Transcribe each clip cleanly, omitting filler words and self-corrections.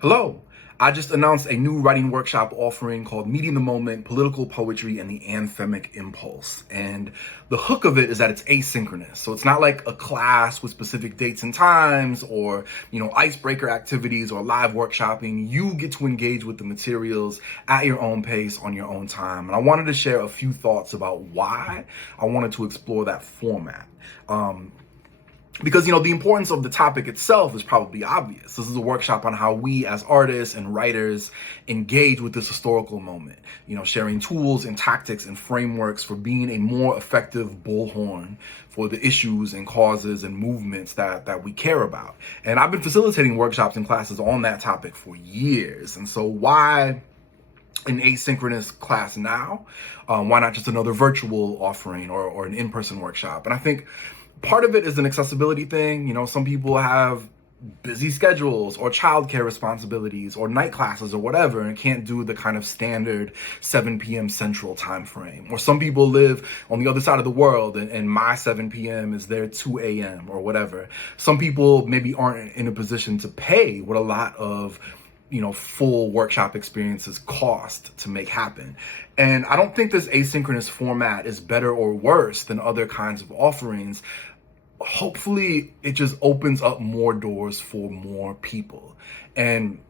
Hello. I just announced a new writing workshop offering called Meeting the Moment, Political Poetry and the Anthemic Impulse. And the hook of it is that it's asynchronous. So it's not like a class with specific dates and times or, icebreaker activities or live workshopping. You get to engage with the materials at your own pace on your own time. And I wanted to share a few thoughts about why I wanted to explore that format. Because the importance of the topic itself is probably obvious. This is a workshop on how we as artists and writers engage with this historical moment, sharing tools and tactics and frameworks for being a more effective bullhorn for the issues and causes and movements that we care about. And I've been facilitating workshops and classes on that topic for years. And so why an asynchronous class now? Why not just another virtual offering or an in-person workshop? And I think part of it is an accessibility thing. Some people have busy schedules or childcare responsibilities or night classes or whatever and can't do the kind of standard 7 p.m. Central time frame. Or some people live on the other side of the world and my 7 p.m. is their 2 a.m. or whatever. Some people maybe aren't in a position to pay what a lot of full workshop experiences cost to make happen. And I don't think this asynchronous format is better or worse than other kinds of offerings. Hopefully it just opens up more doors for more people. And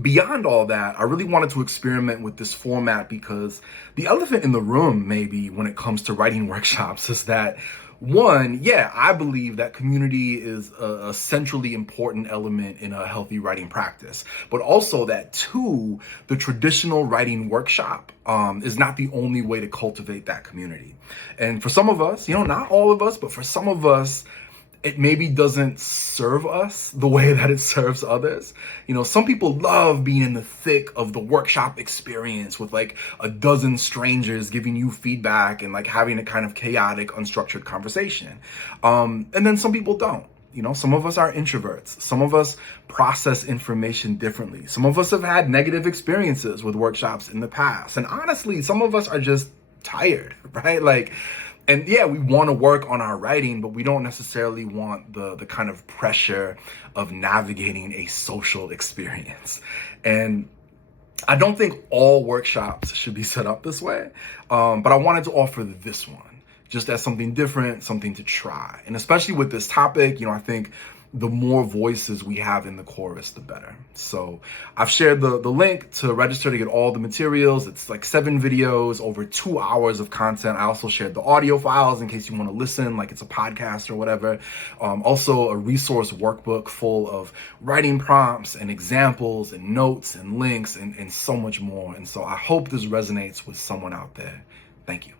beyond all that, I really wanted to experiment with this format because the elephant in the room, maybe when it comes to writing workshops, is that one, yeah, I believe that community is a centrally important element in a healthy writing practice, but also that two, the traditional writing workshop is not the only way to cultivate that community. And for some of us, not all of us, but for some of us, it maybe doesn't serve us the way that it serves others. Some people love being in the thick of the workshop experience with like a dozen strangers giving you feedback and like having a kind of chaotic, unstructured conversation. And then some people don't. Some of us are introverts. Some of us process information differently. Some of us have had negative experiences with workshops in the past. And honestly, some of us are just tired, right? And yeah, we want to work on our writing, but we don't necessarily want the kind of pressure of navigating a social experience. And I don't think all workshops should be set up this way, but I wanted to offer this one just as something different, something to try. And especially with this topic, I think the more voices we have in the chorus, the better. So I've shared the link to register to get all the materials. It's like 7 videos, over 2 hours of content. I also shared the audio files in case you want to listen, like it's a podcast or whatever. Also a resource workbook full of writing prompts and examples and notes and links and so much more. And so I hope this resonates with someone out there. Thank you.